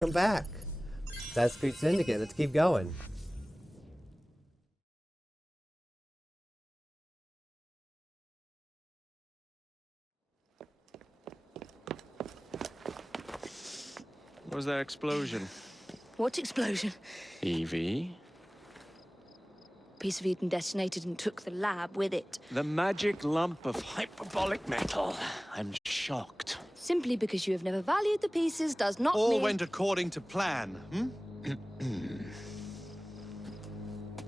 Come back. That's Street Syndicate. Let's keep going. What was that explosion? What explosion? Evie? Piece of Eden detonated and took the lab with it. The magic lump of hyperbolic metal. I'm shocked. Simply because you have never valued the pieces does not All mean... went according to plan,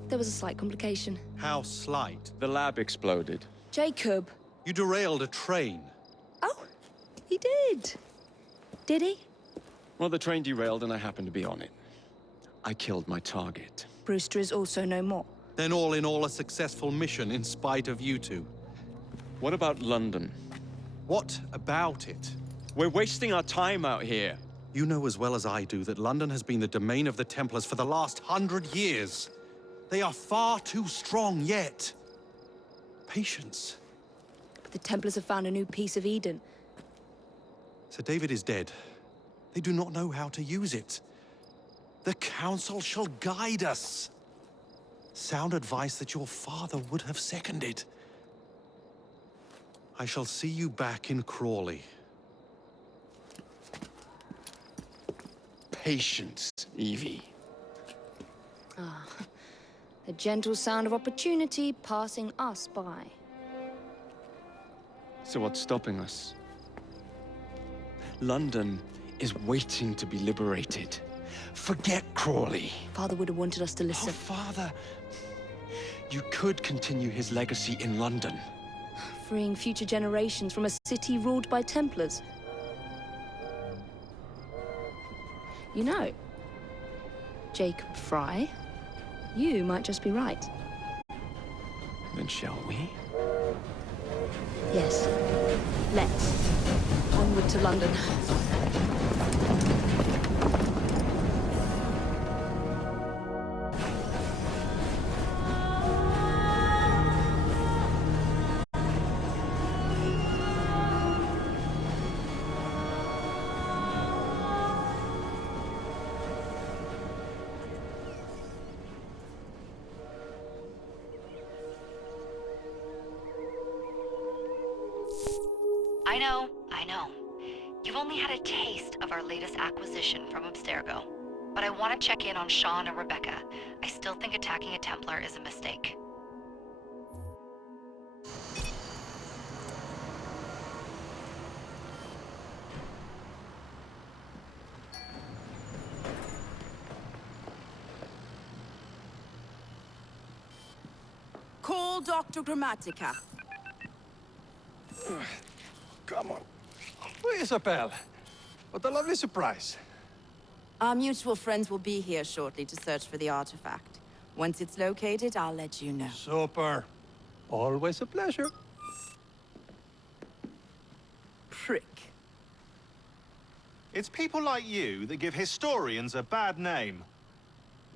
There was a slight complication. How slight. The lab exploded. Jacob. You derailed a train. Oh, he did. Did he? Well, the train derailed and I happened to be on it. I killed my target. Brewster is also no more. Then all in all a successful mission in spite of you two. What about London? What about it? We're wasting our time out here. You know as well as I do that London has been the domain of the Templars for the last 100 years. They are far too strong yet. Patience. But the Templars have found a new piece of Eden. Sir David is dead. They do not know how to use it. The Council shall guide us. Sound advice that your father would have seconded. I shall see you back in Crawley. Patience, Evie. Ah, the gentle sound of opportunity passing us by. So what's stopping us? London is waiting to be liberated. Forget Crawley. Father would have wanted us to Oh, listen. Father. You could continue his legacy in London. Freeing future generations from a city ruled by Templars. You know, Jacob Fry, you might just be right. Then shall we? Yes. Let's. Onward to London. I know. You've only had a taste of our latest acquisition from Abstergo. But I want to check in on Sean and Rebecca. I still think attacking a Templar is a mistake. Call Dr. Grammatica. Come on. Isabel, what a lovely surprise. Our mutual friends will be here shortly to search for the artifact. Once it's located, I'll let you know. Super. Always a pleasure. Prick. It's people like you that give historians a bad name.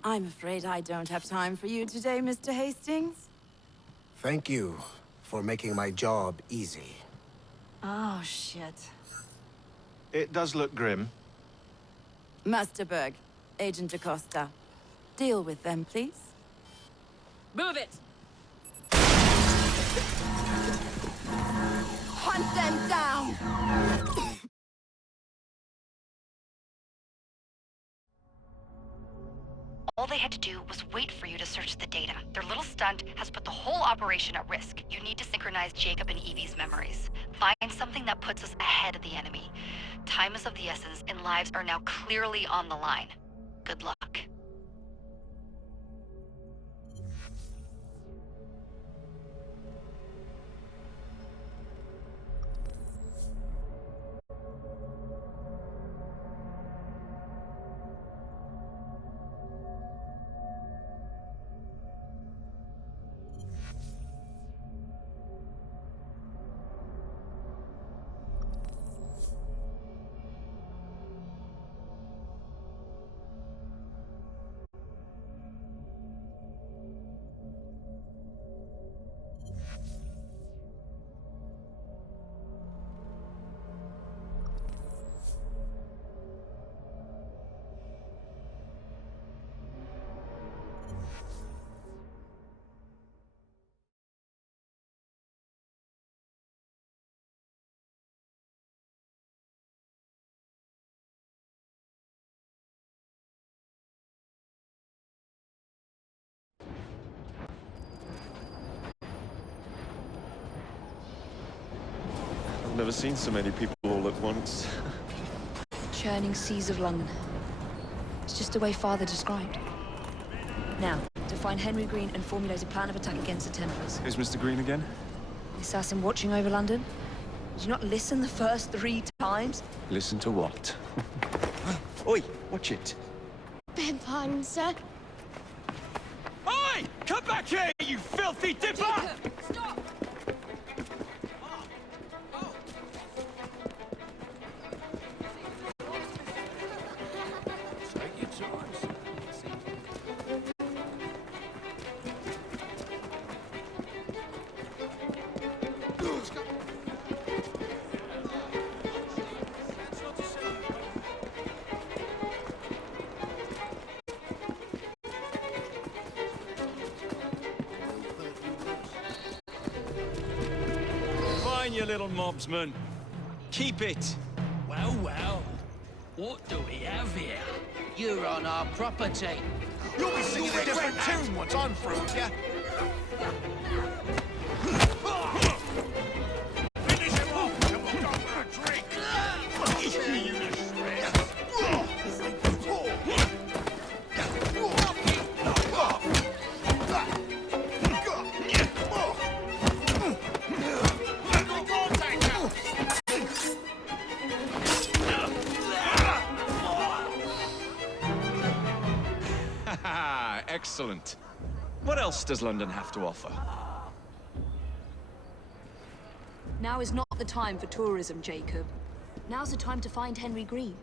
I'm afraid I don't have time for you today, Mr. Hastings. Thank you for making my job easy. Oh, shit. It does look grim. Masterberg, Agent Acosta. Deal with them, please. Move it! Hunt them down! All they had to do was wait for you to search the data. Their little stunt has put the whole operation at risk. You need to synchronize Jacob and Evie's memories. Find something that puts us ahead of the enemy. Time is of the essence, and lives are now clearly on the line. Good luck. I've never seen so many people all at once. Churning seas of London. It's just the way Father described. Now, to find Henry Green and formulate a plan of attack against the Templars. Who's Mr. Green again? The assassin watching over London? Did you not listen the first 3 times? Listen to what? Oi, watch it. Beg pardon, sir. Oi! Come back here, you filthy dipper! Stop! Fine, you little mobsman. Keep it. Well, well. What do we have here? You're on our property. You'll be singing a different tune once I'm through with you. Finish him off and we'll go for a drink. Excellent. What else does London have to offer? Now is not the time for tourism, Jacob. Now's the time to find Henry Green.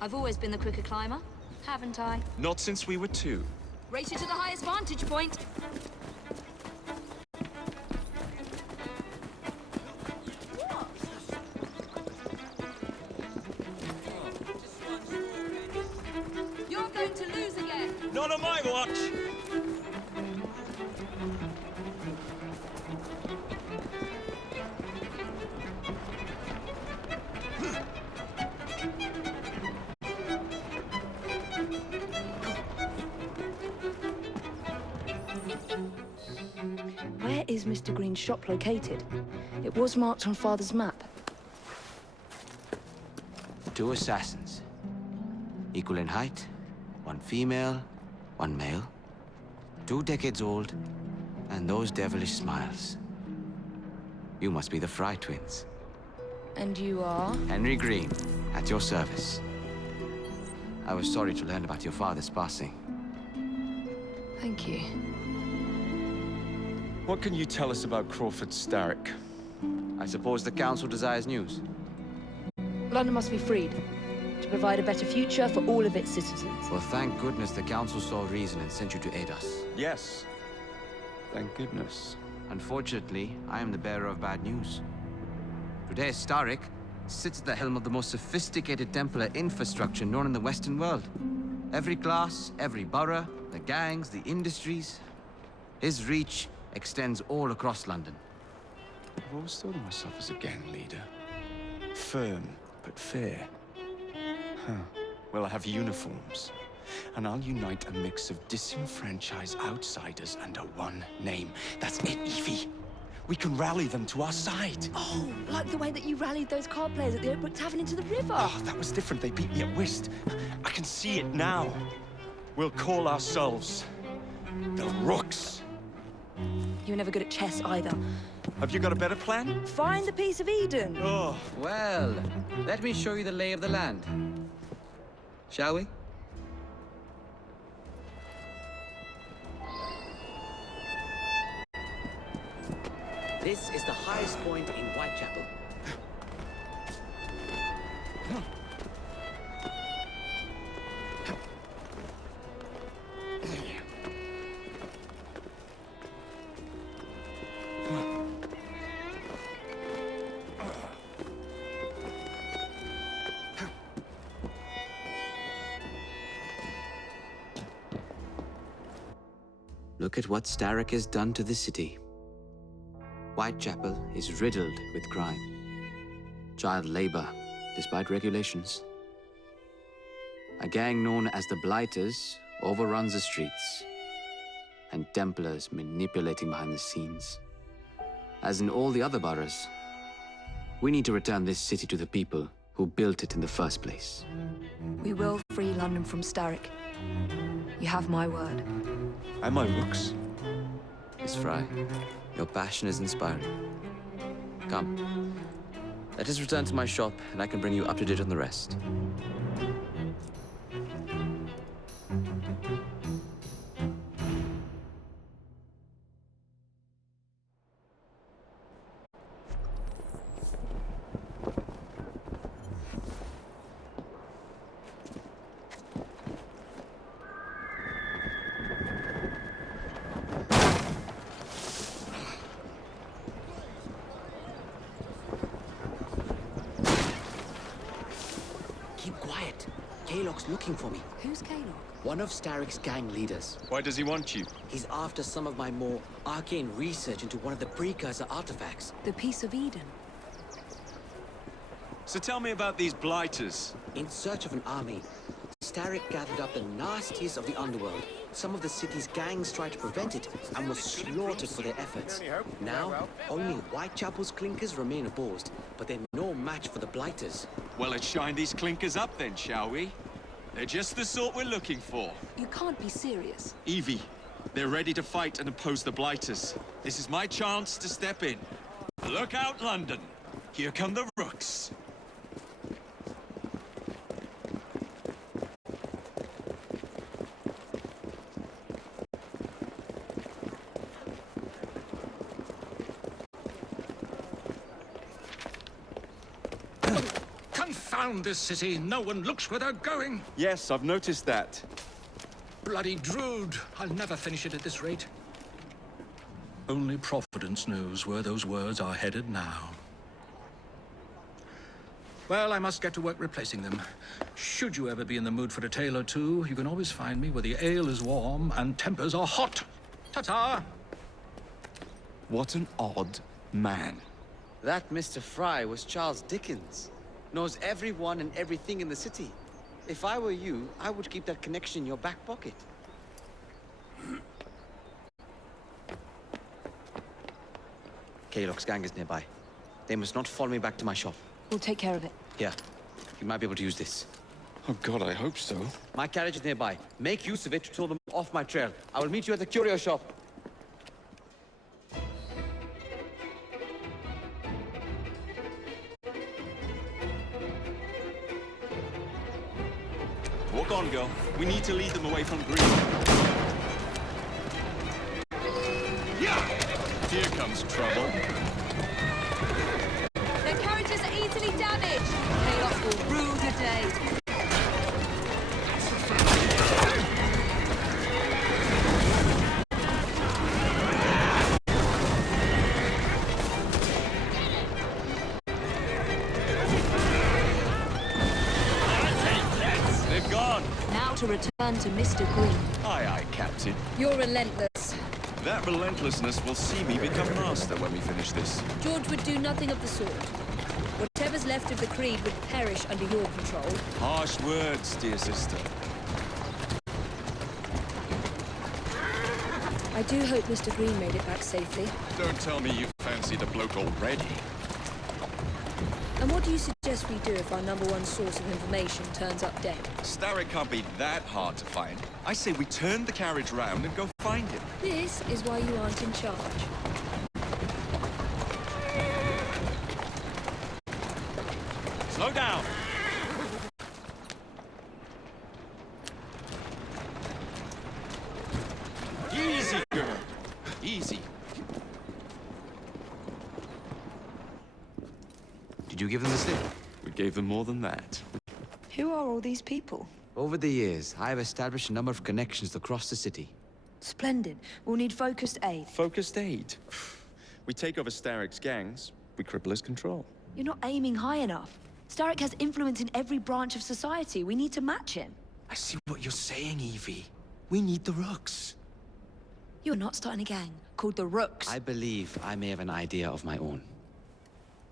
I've always been the quicker climber, haven't I? Not since we were 2. Race you to the highest vantage point. You're going to lose again. Not on my watch! Where is Mr. Green's shop located? It was marked on Father's map. 2 assassins. Equal in height. 1 female, 1 male. 2 decades old. And those devilish smiles. You must be the Fry twins. And you are? Henry Green, at your service. I was sorry to learn about your father's passing. Thank you. What can you tell us about Crawford Starrick? I suppose the Council desires news. London must be freed, to provide a better future for all of its citizens. Well, thank goodness the Council saw reason and sent you to aid us. Yes. Thank goodness. Unfortunately, I am the bearer of bad news. Today, Starrick sits at the helm of the most sophisticated Templar infrastructure known in the Western world. Every class, every borough, the gangs, the industries. His reach extends all across London. I've always thought of myself as a gang leader. Firm, but fair. Huh. Well, I have uniforms. And I'll unite a mix of disenfranchised outsiders under one name. That's it, Evie. We can rally them to our side. Oh, like the way that you rallied those card players at the Oakbrook Tavern into the river. Oh, that was different. They beat me at whist. I can see it now. We'll call ourselves the Rooks. You were never good at chess either. Have you got a better plan? Find the piece of Eden. Oh. Well, let me show you the lay of the land. Shall we? This is the highest point in Whitechapel. Look at what Starrick has done to the city. Whitechapel is riddled with crime. Child labor, despite regulations. A gang known as the Blighters overruns the streets. And Templars manipulating behind the scenes. As in all the other boroughs, We need to return this city to the people who built it in the first place. We will free London from Starrick. You have my word. And my rooks. Miss Fry, your passion is inspiring. Come. Let us return to my shop, and I can bring you up to date on the rest. Keep quiet. Kalok's looking for me. Who's Kalok? One of Starrick's gang leaders. Why does he want you? He's after some of my more arcane research into one of the precursor artifacts. The Piece of Eden. So tell me about these blighters. In search of an army, Starrick gathered up the nastiest of the underworld. Some of the city's gangs tried to prevent it and were slaughtered for their efforts. Now, only Whitechapel's clinkers remain opposed, but they're no match for the blighters. Well, let's shine these clinkers up then, shall we? They're just the sort we're looking for. You can't be serious. Evie, they're ready to fight and oppose the blighters. This is my chance to step in. Look out, London. Here come the rooks. Confound this city! No one looks where they're going! Yes, I've noticed that. Bloody Drood! I'll never finish it at this rate. Only Providence knows where those words are headed now. Well, I must get to work replacing them. Should you ever be in the mood for a tale or two, you can always find me where the ale is warm and tempers are hot. Ta-ta! What an odd man. That Mr. Fry was Charles Dickens. Knows everyone and everything in the city. If I were you, I would keep that connection in your back pocket. Kalok's gang is nearby. They must not follow me back to my shop. We'll take care of it. Here, you might be able to use this. Oh God, I hope so. My carriage is nearby. Make use of it to throw them off my trail. I will meet you at the curio shop. Walk on, girl. We need to lead them away from Green. Yeah! Here comes trouble. Their carriages are easily damaged. Kalok will rue the day. They've gone. Now to return to Mr. Green. Aye, aye, Captain. You're relentless. That relentlessness will see me become master when we finish this. George would do nothing of the sort. Whatever's left of the Creed would perish under your control. Harsh words, dear sister. I do hope Mr. Green made it back safely. Don't tell me you fancy the bloke already. And what do you suggest we do if our #1 source of information turns up dead? Starrick can't be that hard to find. I say we turn the carriage round and go find him. This is why you aren't in charge. Slow down. Easy, girl. Easy. Did you give them the slip? We gave them more than that. Who are all these people? Over the years, I have established a number of connections across the city. Splendid. We'll need focused aid. Focused aid. We take over Starrick's gangs, we cripple his control. You're not aiming high enough. Starrick has influence in every branch of society. We need to match him. I see what you're saying, Evie. We need the rooks. You're not starting a gang called the Rooks. I believe I may have an idea of my own.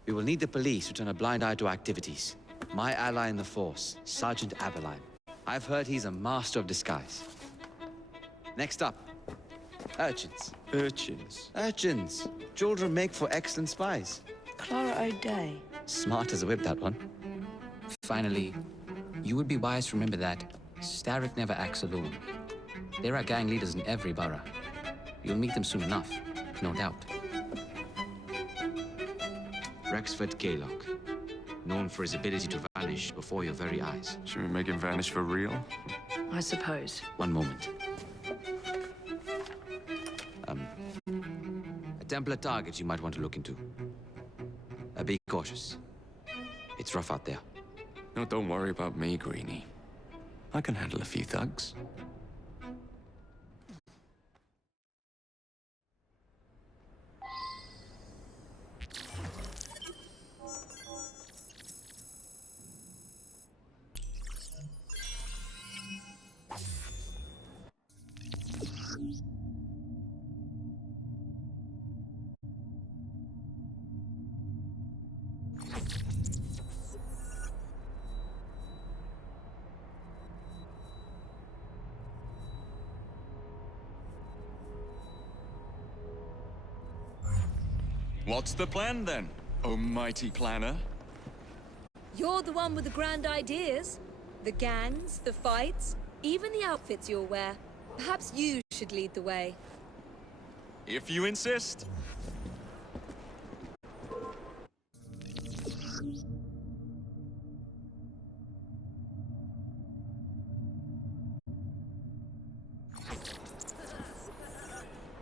We will need the police to turn a blind eye to activities. My ally in the force, Sergeant Aberline. I've heard he's a master of disguise. Next up, urchins. Urchins? Urchins. Children make for excellent spies. Clara O'Day. Smart as a whip, that one. Finally, you would be wise to remember that Starrick never acts alone. There are gang leaders in every borough. You'll meet them soon enough, no doubt. Rexford Gaylock, known for his ability to vanish before your very eyes. Should we make him vanish for real? I suppose. One moment. A Templar target you might want to look into. Be cautious. It's rough out there. No, don't worry about me, Greenie. I can handle a few thugs. What's the plan then, oh mighty planner? You're the one with the grand ideas. The gangs, the fights, even the outfits you'll wear. Perhaps you should lead the way. If you insist.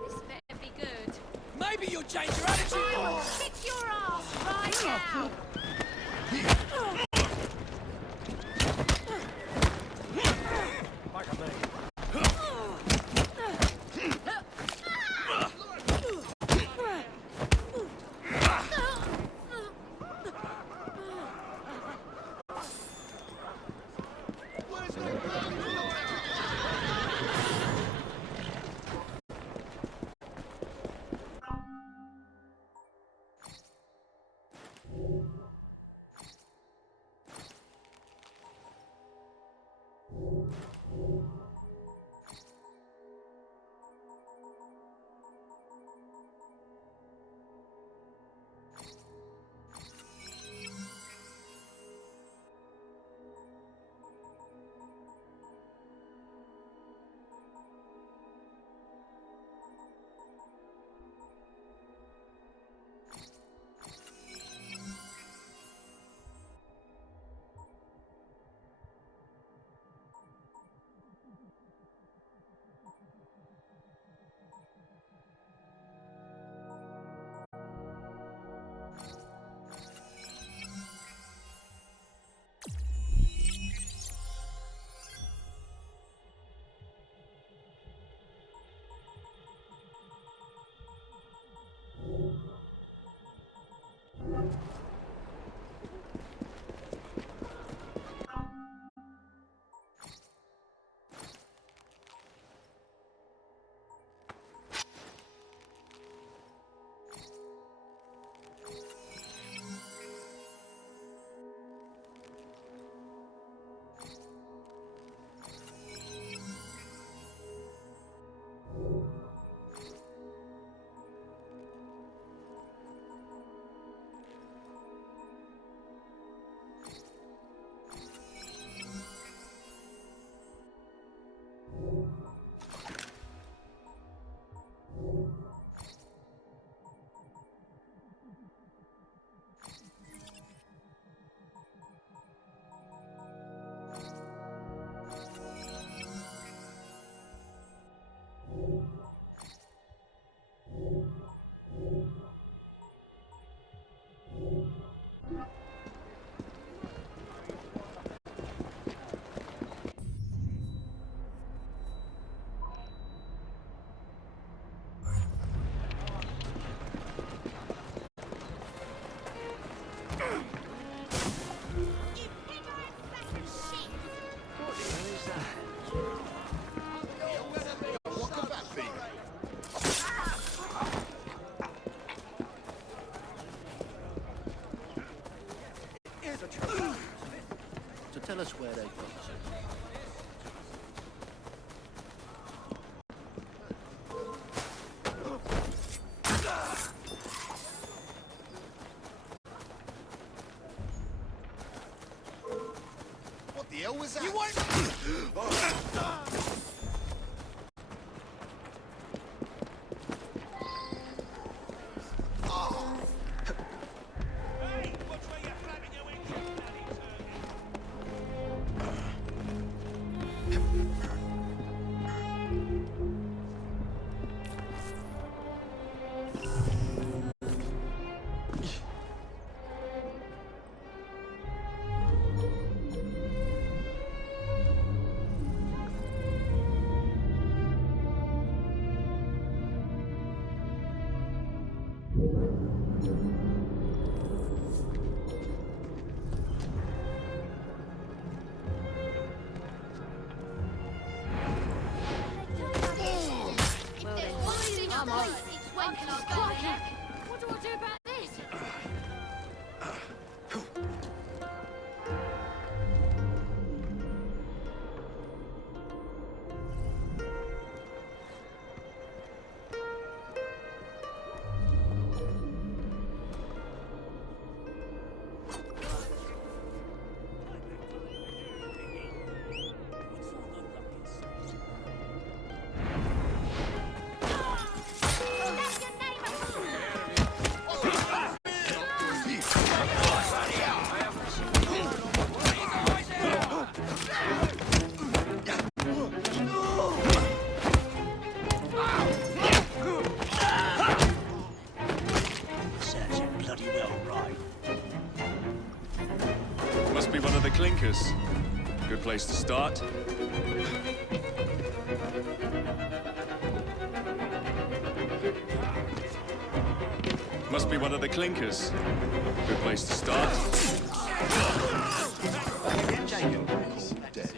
This better be good. Maybe you'll change your attitude. Kick your ass right now! So tell us where they've got to. hell was that? You What do I do about this? Must be one of the clinkers. Good place to start. Must be one of the clinkers. Good place to start. dead.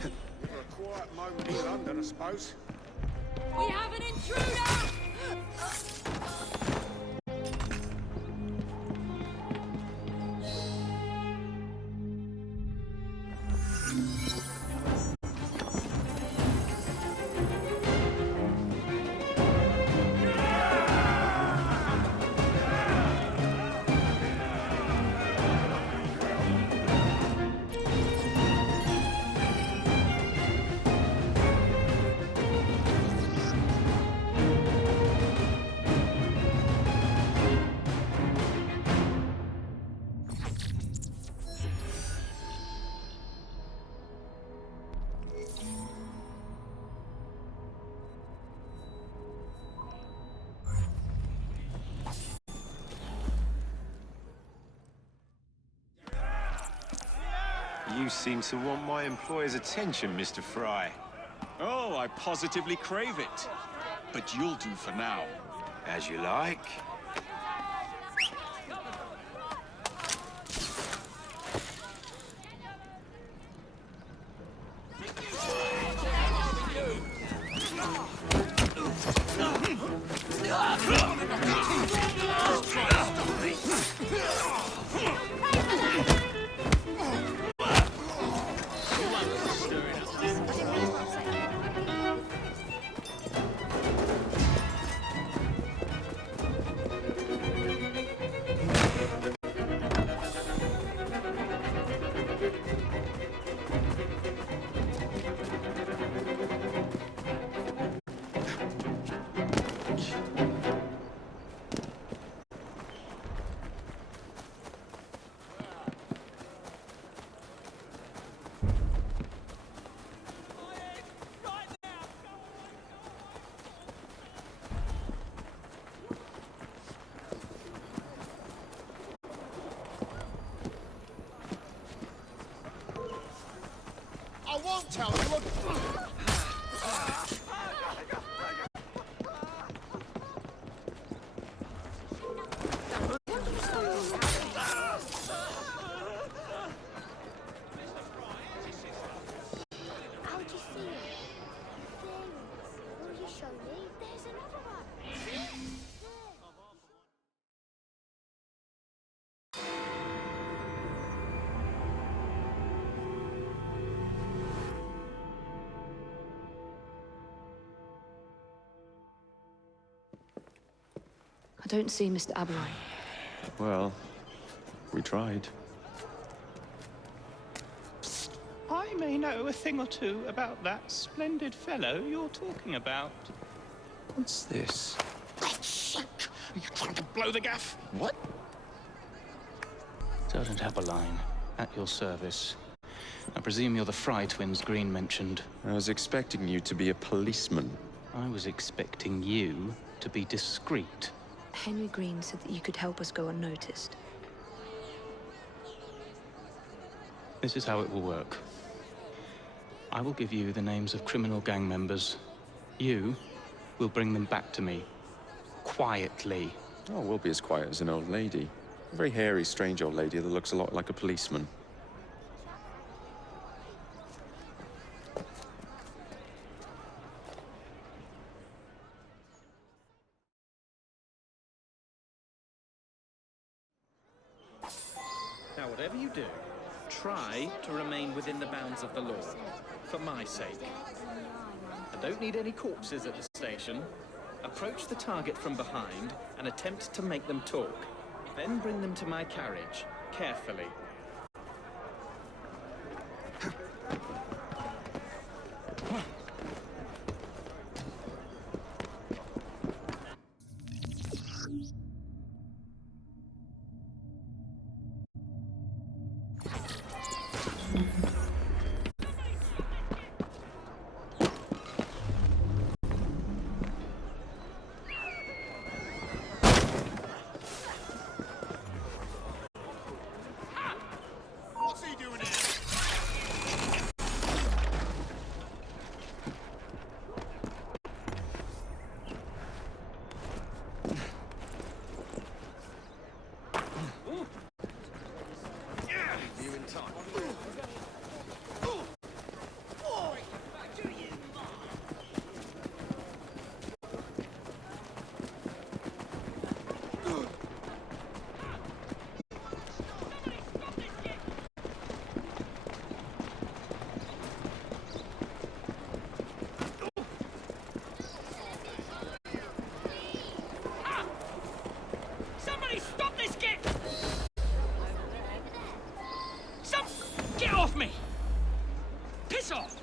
For a quiet moment in London, I suppose. We have an intruder! You seem to want my employer's attention, Mr. Fry. Oh, I positively crave it. But you'll do for now. As you like. I won't tell you. How'd you see it? Will you show me? There's another one. I don't see Mr. Aberron. Well, we tried. may know a thing or two about that splendid fellow you're talking about. What's this? God's sake! Are you trying to blow the gaff? What? Sergeant Appeline, at your service. I presume you're the Fry twins Green mentioned. I was expecting you to be a policeman. I was expecting you to be discreet. Henry Green said that you could help us go unnoticed. This is how it will work. I will give you the names of criminal gang members. You will bring them back to me. Quietly. Oh, we'll be as quiet as an old lady. A very hairy, strange old lady that looks a lot like a policeman. Now, whatever you do, try to remain within the bounds of the law, for my sake. I don't need any corpses at the station. Approach the target from behind and attempt to make them talk. Then bring them to my carriage, carefully. What's he doing here? You in time. Somebody stop this kid! Get off me! Piss off!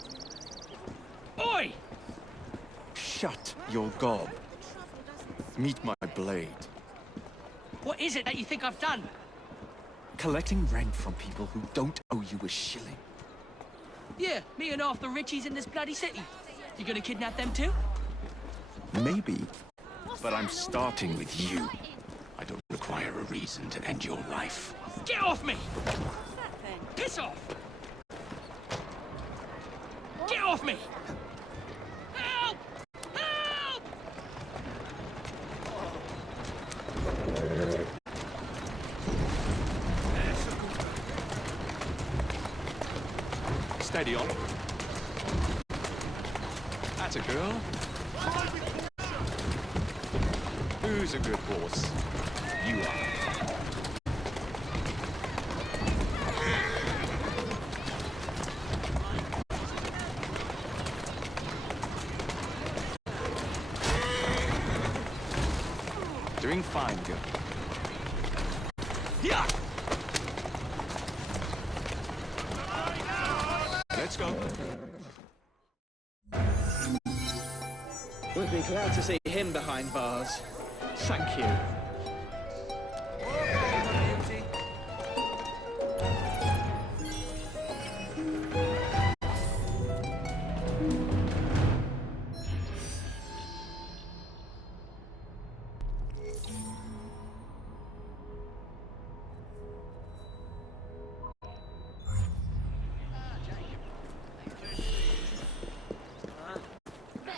Oi! Shut your gob. Meet my blade. What is it that you think I've done? Collecting rent from people who don't owe you a shilling. Yeah, me and half the richies in this bloody city. You gonna kidnap them too? Maybe, but I'm starting with you. I don't require a reason to end your life. Get off me! Piss off! Get off me! Help! Help! Steady on. That's a girl. Who's a good horse? You are. Doing fine, girl. Yeah! Let's go. Would be glad to see him behind bars. Thank you.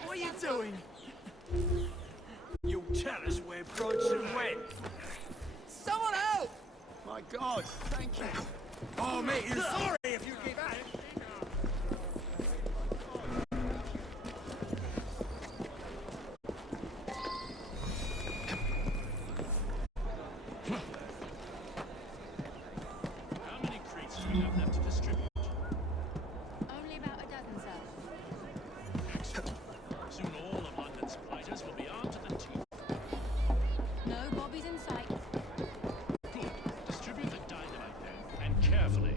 What are you doing? You'll tell us where Bronson went. Someone help! My God, thank you. Oh, mate, you're sorry if you keep at it. How many crates do you have left to distribute? Only about a dozen, sir. Excellent. Soon all of London's fighters will be armed to the teeth. No bobbies in sight. Good. Distribute the dynamite then, and carefully.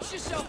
Watch yourself!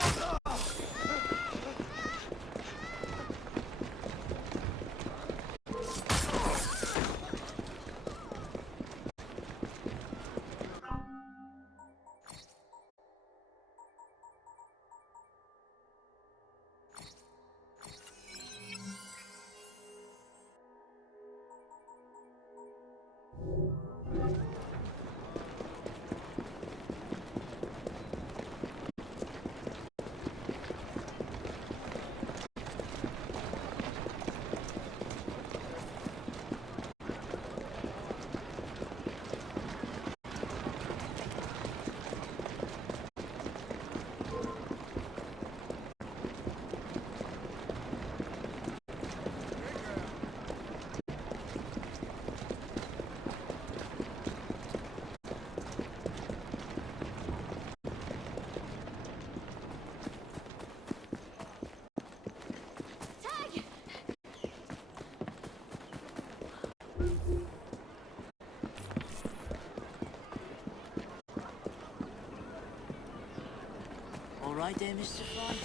All right there, Mr. Fry.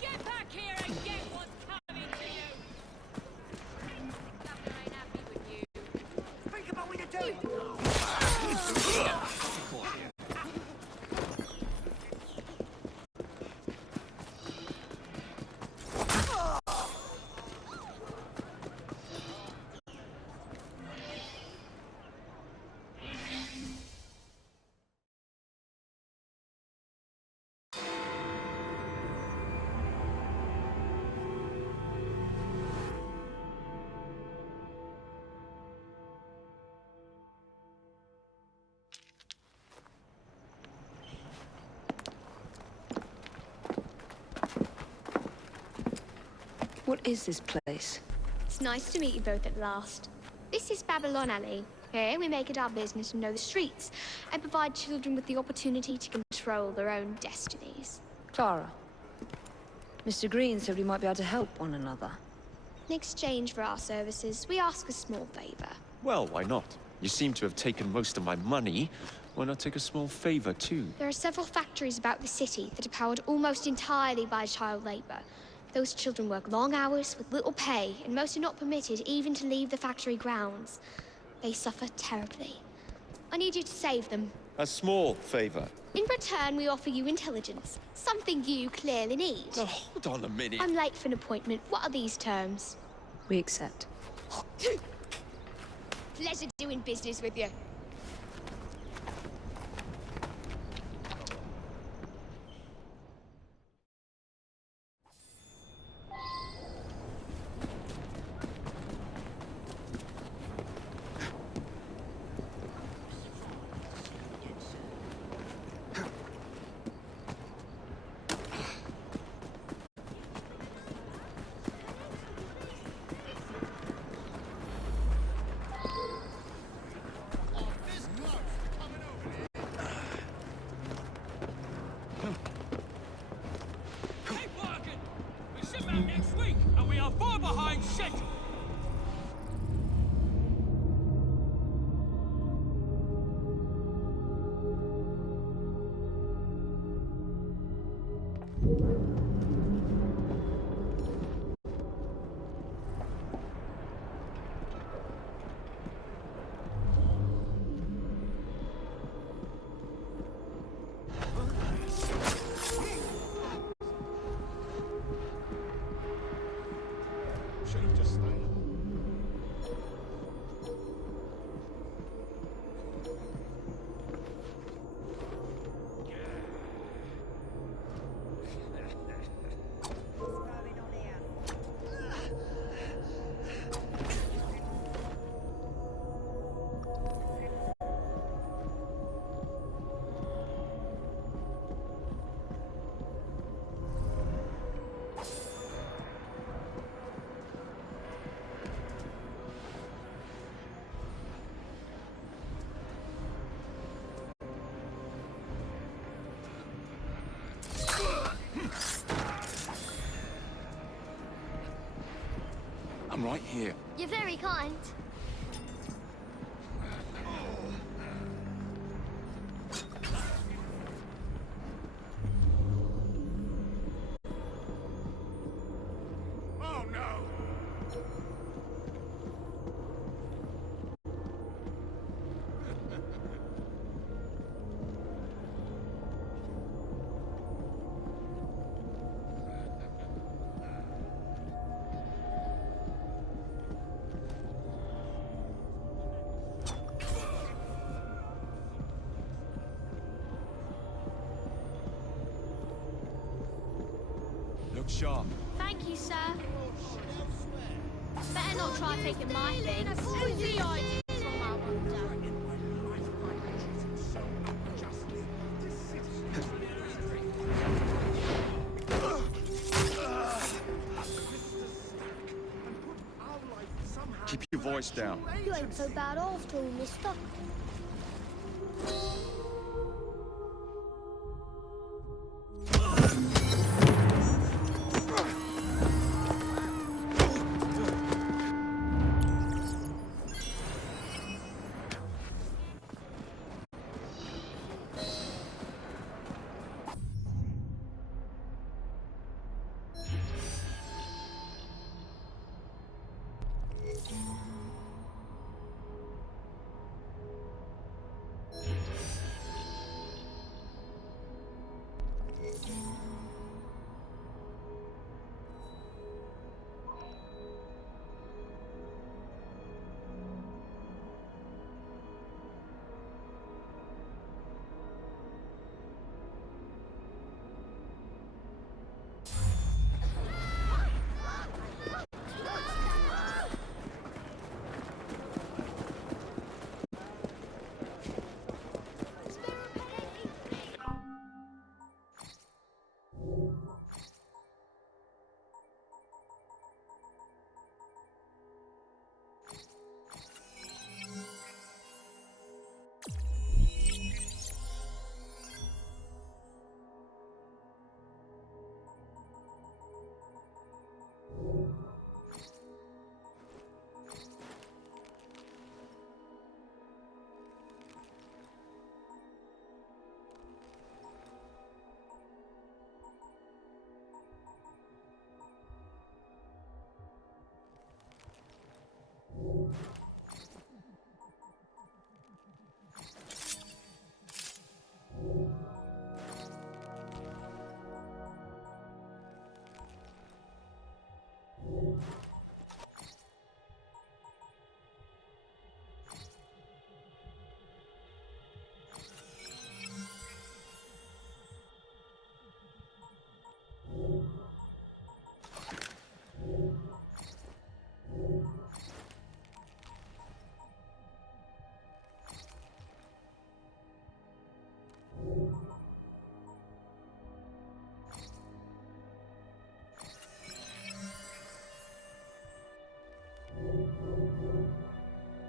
Get back here and get what's coming to you! Governor ain't happy with you. Think about what you're doing! What is this place? It's nice to meet you both at last. This is Babylon Alley. Here we make it our business to know the streets and provide children with the opportunity to control their own destinies. Clara. Mr. Green said we might be able to help one another. In exchange for our services, we ask a small favor. Well, why not? You seem to have taken most of my money. Why not take a small favor, too? There are several factories about the city that are powered almost entirely by child labor. Those children work long hours with little pay, and most are not permitted even to leave the factory grounds. They suffer terribly. I need you to save them. A small favor. In return, we offer you intelligence, something you clearly need. Oh, hold on a minute. I'm late for an appointment. What are these terms? We accept. Pleasure doing business with you. Next week, and we are far behind schedule. Should have just stayed. I'm right here. You're very kind. Look sharp. Thank you, sir. Better not try taking my things. Who's the idea from our wonder? Keep your voice down. You ain't so bad after all, mister.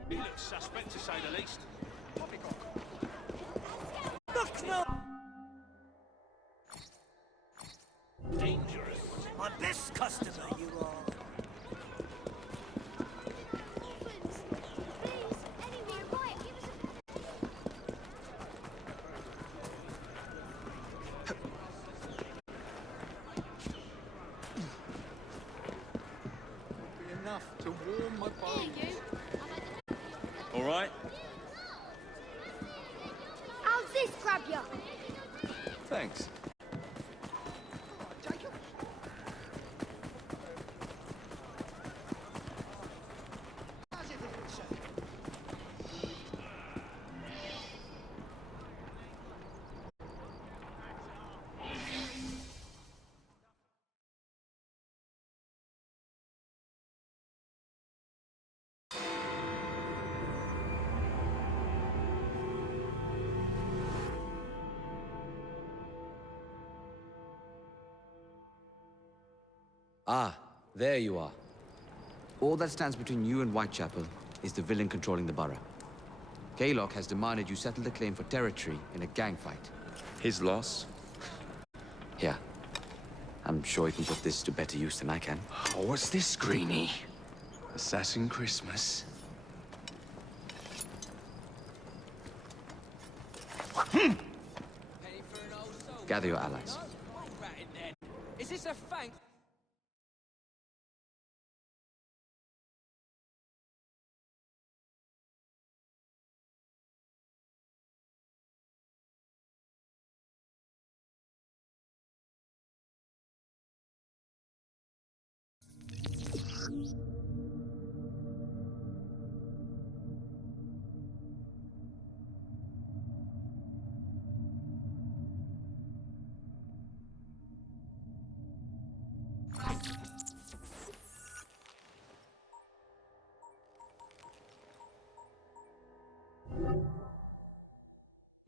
He looks suspect, to say the least. Look, no! Dangerous. My best customer, you are. Enough to warm my bones. All right? How's this grab ya? Thanks. Ah, there you are. All that stands between you and Whitechapel is the villain controlling the borough. Kaylock has demanded you settle the claim for territory in a gang fight. His loss? Yeah. I'm sure he can put this to better use than I can. Oh, what's this, Greenie? Assassin Christmas? Gather your allies. Is this a thank?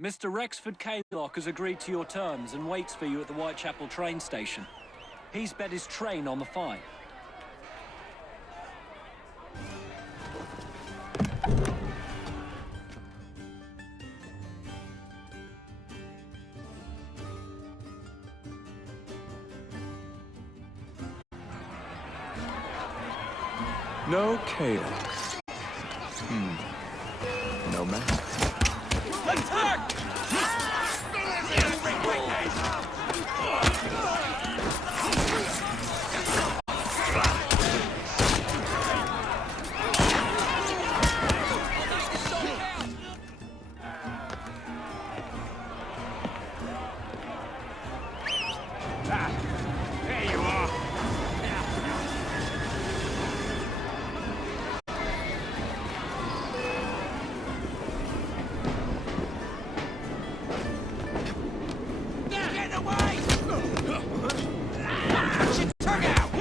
Mr. Rexford Kaylock has agreed to your terms and waits for you at the Whitechapel train station. He's bet his train on the fight. No Kaylock. No matter. Attack! There you are. Get away! Catch it, turn out!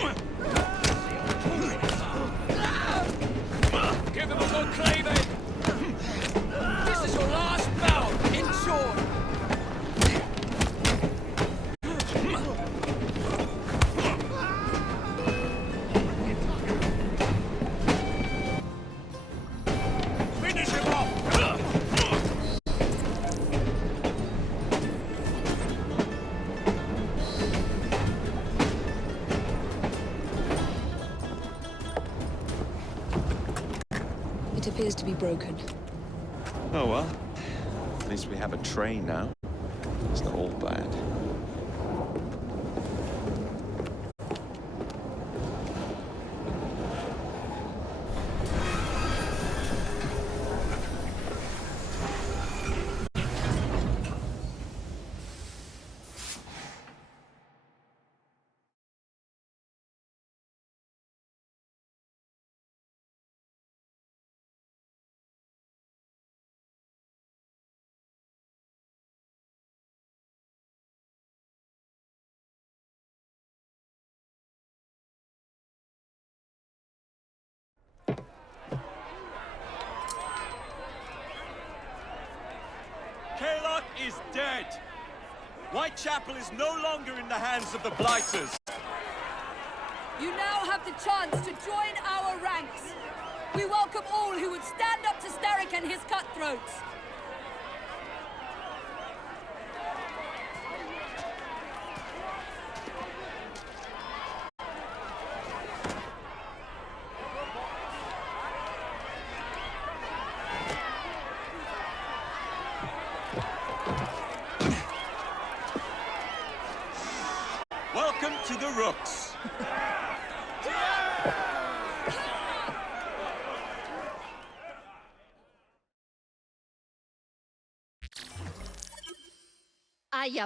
Give him a good cleaving! This is your last bout, in short! Finish him off! It appears to be broken. Oh well. At least we have a train now. It's not all bad. Kaylock is dead! Whitechapel is no longer in the hands of the Blighters. You now have the chance to join our ranks. We welcome all who would stand up to Starrick and his cutthroats. Welcome to the Rooks. Ah, you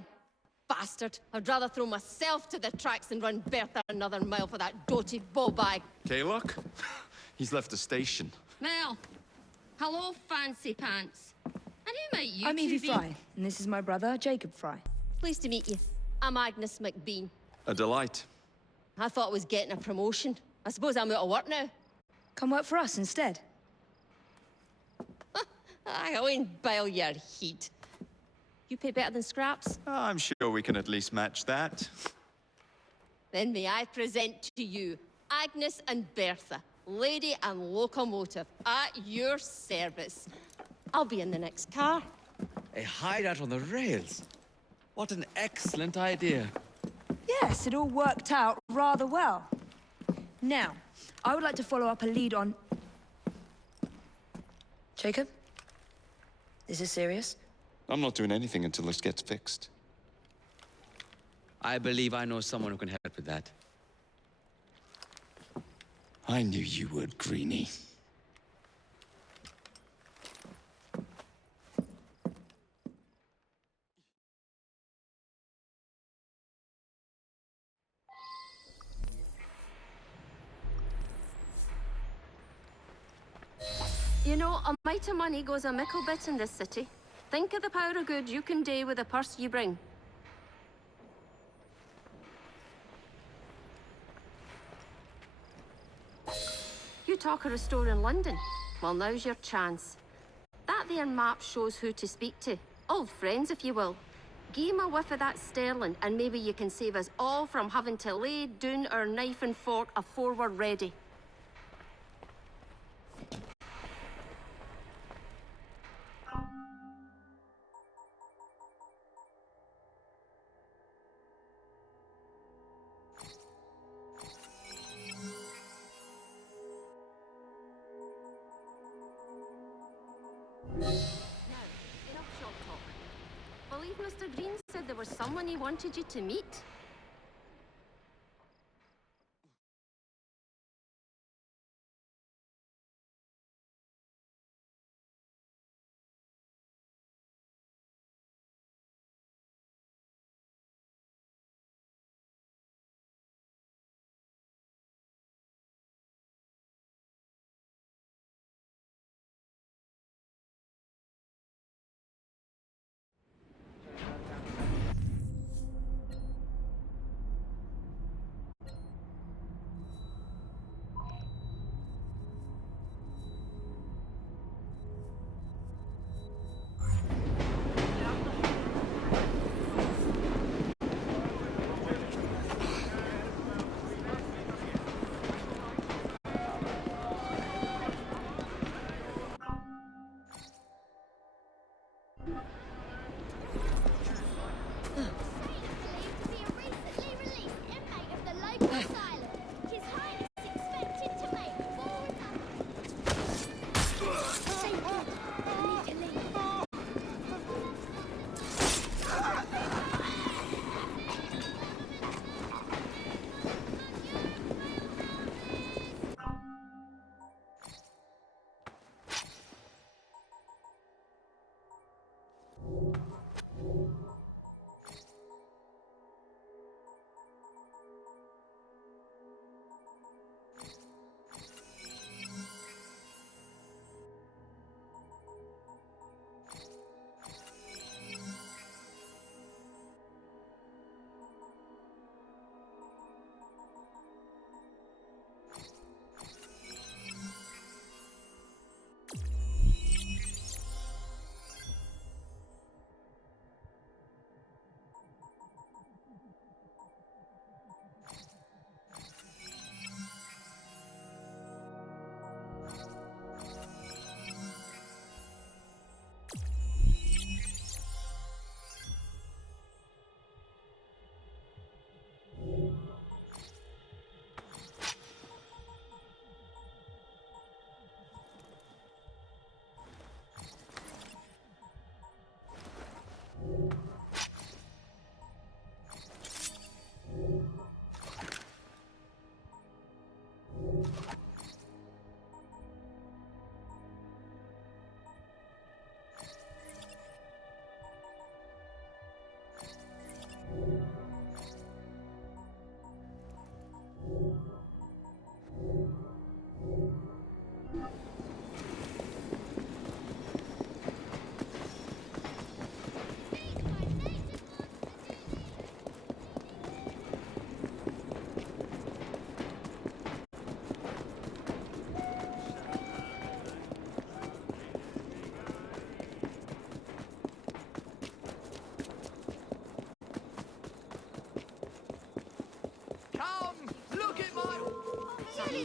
bastard. I'd rather throw myself to the tracks than run Bertha another mile for that doty bowbag. Kaylock? He's left the station. Well, hello, fancy pants. And who might you I'm two Evie be? Fry, and this is my brother, Jacob Fry. Pleased to meet you. I'm Agnes McBean. A delight. I thought I was getting a promotion. I suppose I'm out of work now. Come work for us instead. I won't bile your heat. You pay better than scraps? I'm sure we can at least match that. Then may I present to you Agnes and Bertha, lady and locomotive, at your service. I'll be in the next car. A hideout on the rails. What an excellent idea. Yes, it all worked out rather well. Now, I would like to follow up a lead on... Jacob? Is this serious? I'm not doing anything until this gets fixed. I believe I know someone who can help with that. I knew you would, Greenie. You know, a mite of money goes a mickle bit in this city. Think of the power of good you can do with the purse you bring. You talk of a store in London. Well, now's your chance. That there map shows who to speak to. Old friends, if you will. Give him a whiff of that sterling, and maybe you can save us all from having to lay down our knife and fork afore we're ready. Mr. Green said there was someone he wanted you to meet.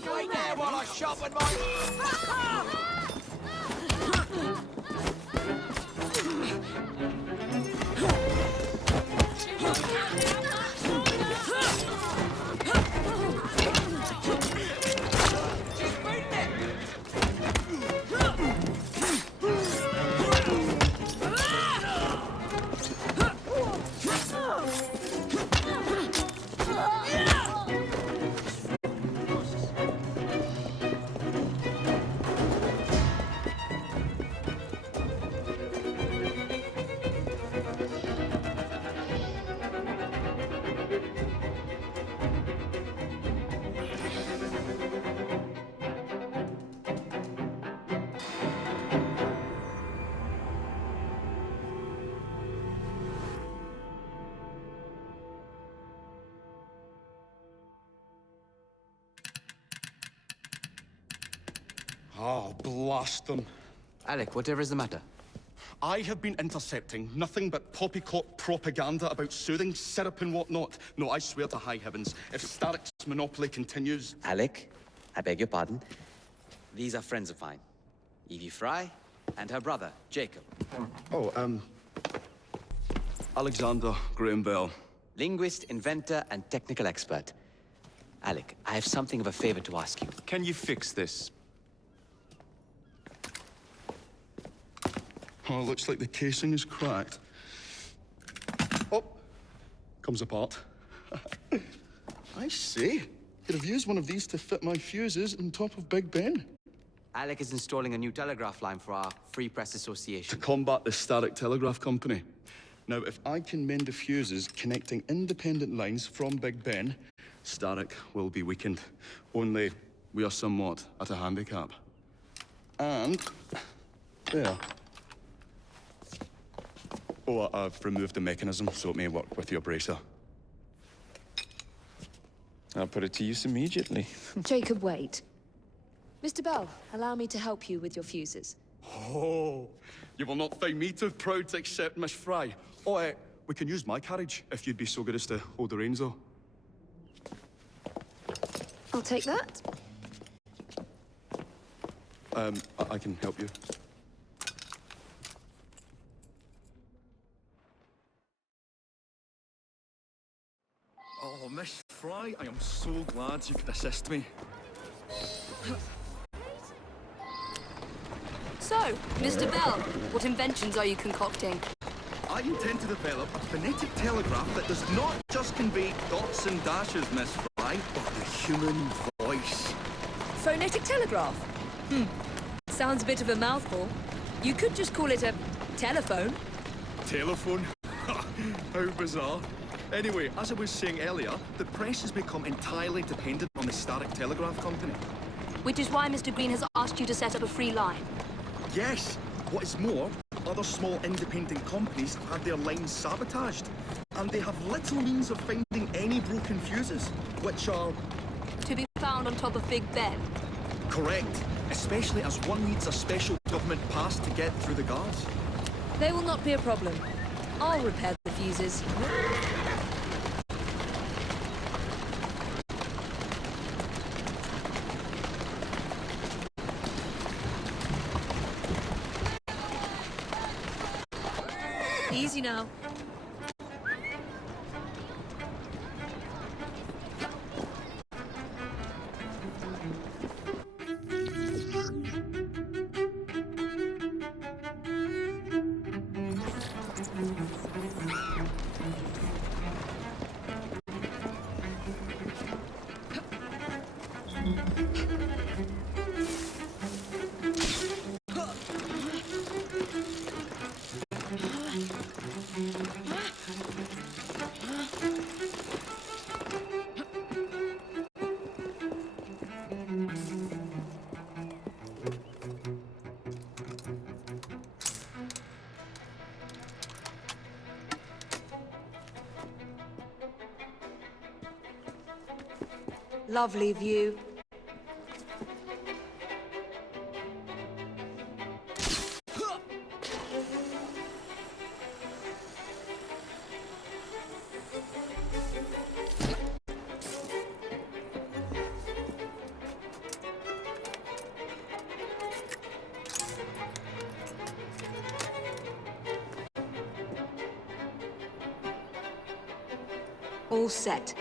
Wait there while I sharpen my... Oh, blast them. Alec, whatever is the matter? I have been intercepting nothing but poppycock propaganda about soothing syrup and whatnot. No, I swear to high heavens, if Starrick's monopoly continues... Alec, I beg your pardon. These are friends of mine. Evie Fry and her brother, Jacob. Oh, Alexander Graham Bell. Linguist, inventor, and technical expert. Alec, I have something of a favor to ask you. Can you fix this? Oh, looks like the casing is cracked. Oh, comes apart. I see. Could have used one of these to fit my fuses on top of Big Ben. Alec is installing a new telegraph line for our Free Press Association. To combat the Starrick Telegraph Company. Now, if I can mend the fuses connecting independent lines from Big Ben, Starrick will be weakened. Only we are somewhat at a handicap. And... there. Oh, I've removed the mechanism so it may work with your bracer. I'll put it to use immediately. Jacob, wait. Mr. Bell, allow me to help you with your fuses. Oh, you will not find me too proud to accept Miss Fry. Oh, we can use my carriage, if you'd be so good as to hold the reins, though. I'll take that. I can help you. Oh, Miss Fry, I am so glad you could assist me. So, Mr. Bell, what inventions are you concocting? I intend to develop a phonetic telegraph that does not just convey dots and dashes, Miss Fry, but the human voice. Phonetic telegraph? Sounds a bit of a mouthful. You could just call it a telephone. Telephone? How bizarre. Anyway, as I was saying earlier, the press has become entirely dependent on the Starrick Telegraph Company. Which is why Mr. Green has asked you to set up a free line. Yes. What is more, other small independent companies have had their lines sabotaged, and they have little means of finding any broken fuses, which are... To be found on top of Big Ben. Correct. Especially as one needs a special government pass to get through the guards. They will not be a problem. I'll repair the fuses. Easy now. Lovely view. All set.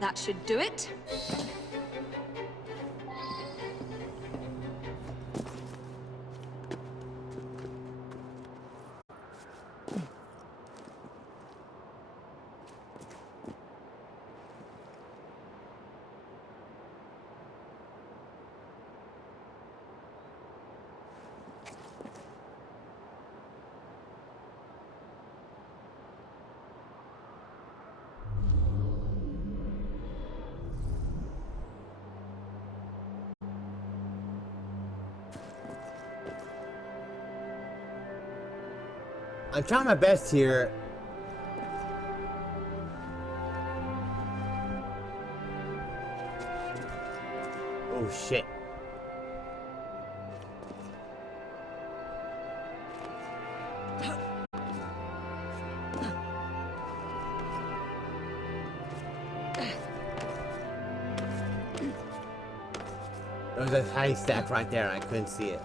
That should do it. I'm trying my best here. Oh shit. There was a haystack right there, I couldn't see it.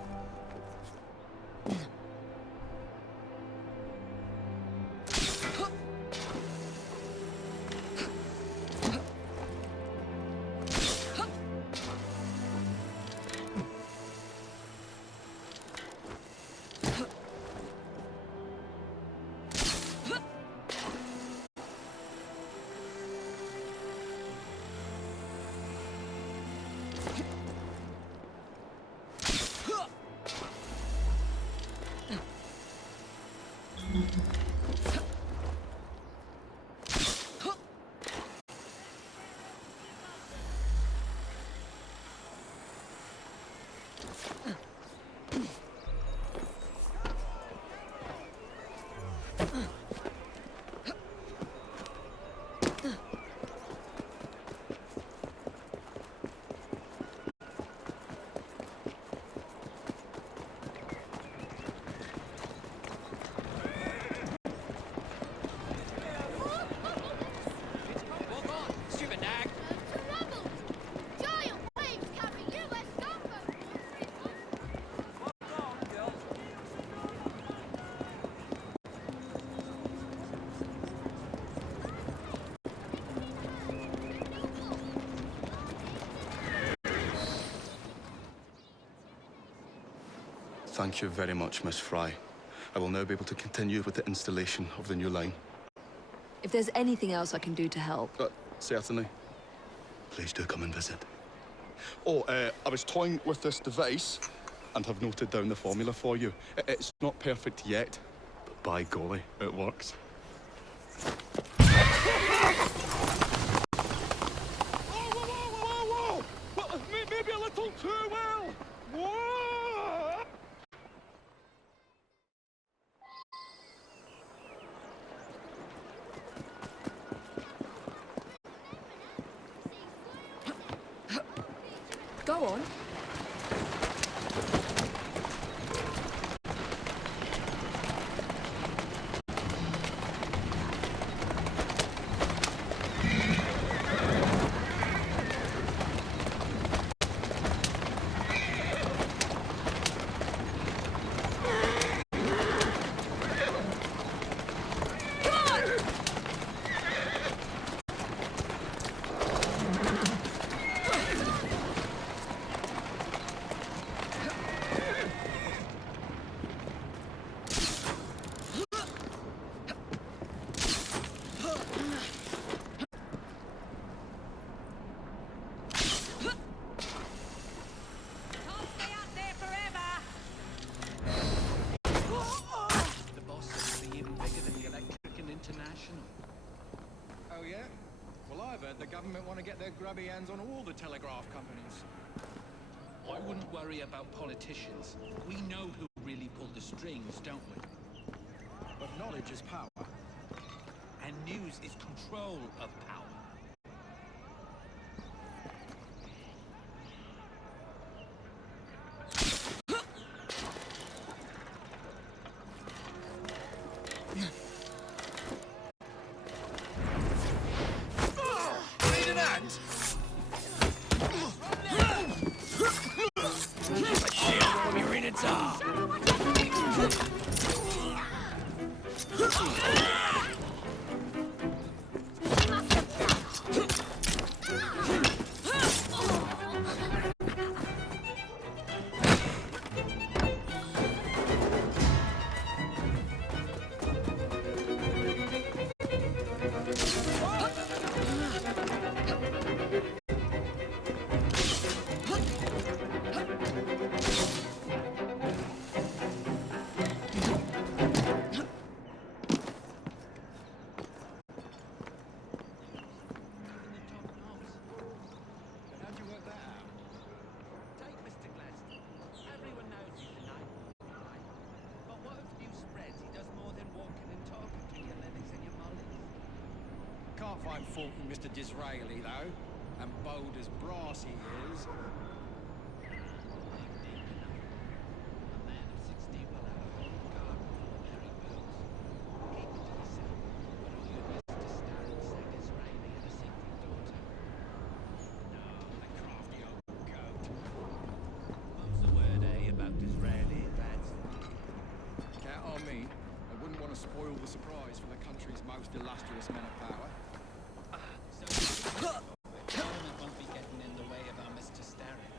Thank you very much, Miss Fry. I will now be able to continue with the installation of the new line. If there's anything else I can do to help. Certainly. Please do come and visit. Oh, I was toying with this device and have noted down the formula for you. It's not perfect yet, but by golly, it works. Maybe a little too well! Whoa! Go on. Oh yeah? Well, I've heard the government want to get their grubby hands on all the telegraph companies. I wouldn't worry about politicians. We know who really pulled the strings, don't we? But knowledge is power. And news is control of power. fault with Mr. Disraeli, though. And bold as brass he is. Count on me. I wouldn't want to spoil the surprise for the country's most illustrious men of power. Government won't be getting in the way of our Mr. Starrick.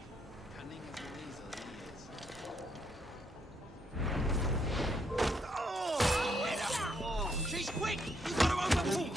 Cunning as a weasel he is. She's quick! You've got to overhaul!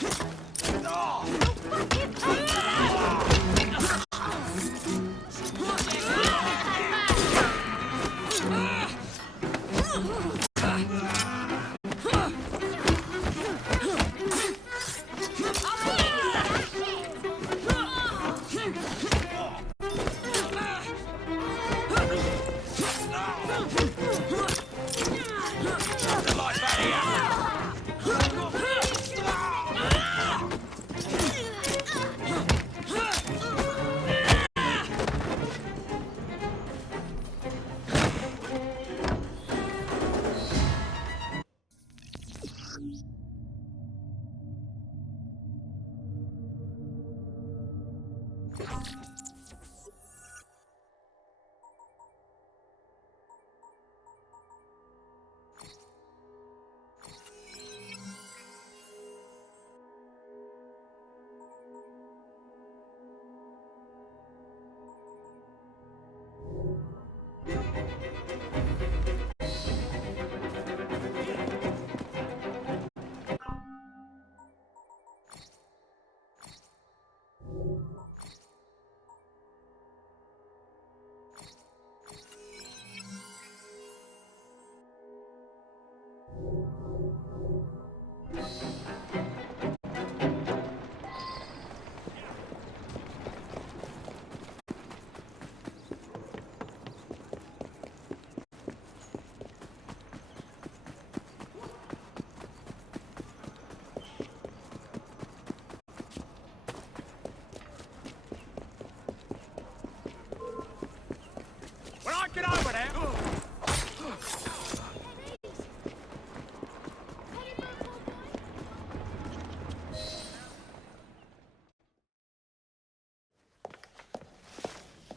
Get over there!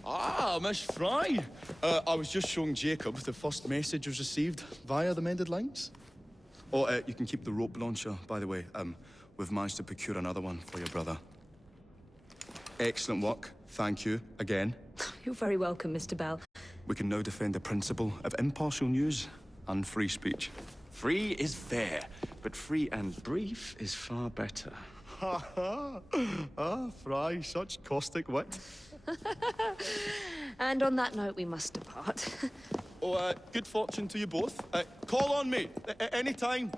Ah, Miss Fry. I was just showing Jacob the first message was received via the mended lines. Oh, you can keep the rope launcher, by the way. We've managed to procure another one for your brother. Excellent work. Thank you again. You're very welcome, Mr. Bell. We can now defend the principle of impartial news and free speech. Free is fair, but free and brief is far better. Ha ha! Ah, Fry, such caustic wit. And on that note, we must depart. Oh, good fortune to you both. Call on me, any time.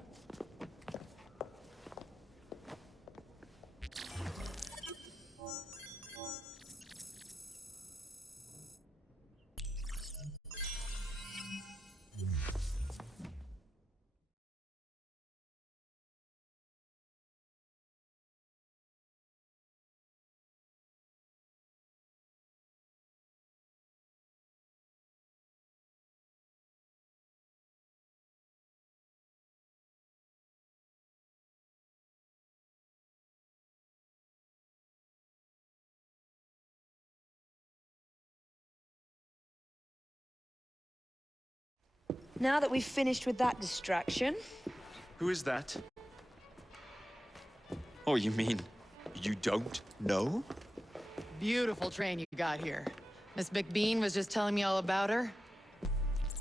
Now that we've finished with that distraction... Who is that? Oh, you mean you don't know? Beautiful train you got here. Miss McBean was just telling me all about her.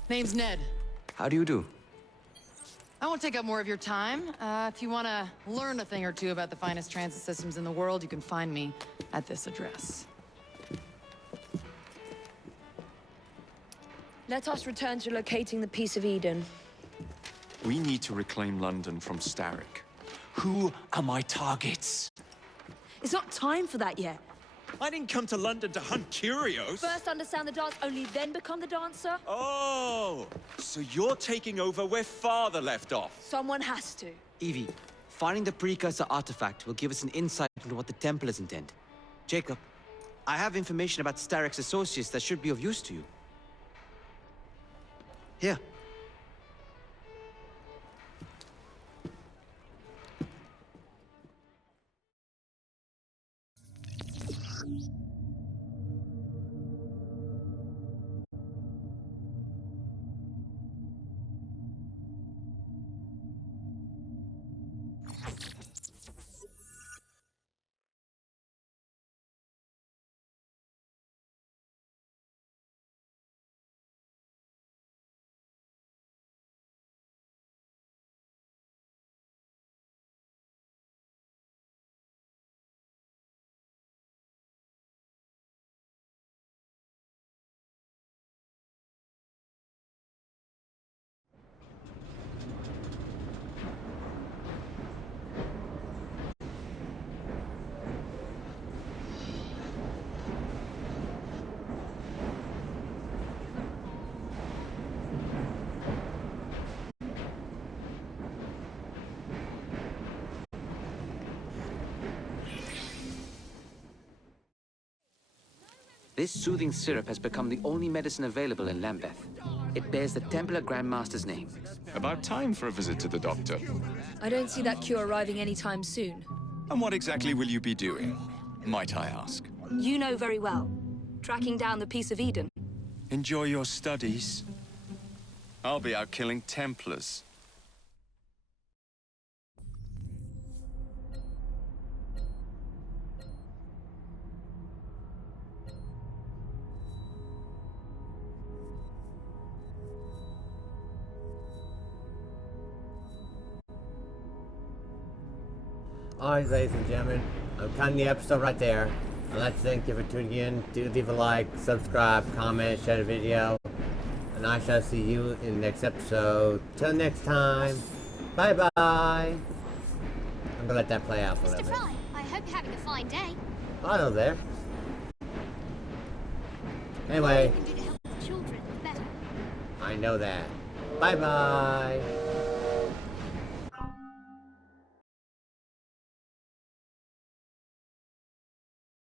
Name's Ned. How do you do? I won't take up more of your time. If you want to learn a thing or two about the finest transit systems in the world, you can find me at this address. Let us return to locating the Piece of Eden. We need to reclaim London from Starrick. Who are my targets? It's not time for that yet. I didn't come to London to hunt curios. First understand the dance, only then become the dancer. Oh, so you're taking over where Father left off. Someone has to. Evie, Finding the precursor artifact will give us an insight into what the Templars intend. Jacob, I have information about Starrick's associates that should be of use to you. Here. This soothing syrup has become the only medicine available in Lambeth. It bears the Templar Grandmaster's name. About time for a visit to the doctor. I don't see that cure arriving anytime soon. And what exactly will you be doing, might I ask? You know very well. Tracking down the Piece of Eden. Enjoy your studies. I'll be out killing Templars. Alright, ladies and gentlemen, I'm cutting the episode right there. I'd like to thank you for tuning in. Do leave a like, subscribe, comment, share the video. And I shall see you in the next episode. Till next time, bye-bye. I'm gonna let that play out for a little Mr. bit. Fry, I hope you're having a fine day. I know there. Anyway, What you can do to help the children, the better. I know that. Bye-bye.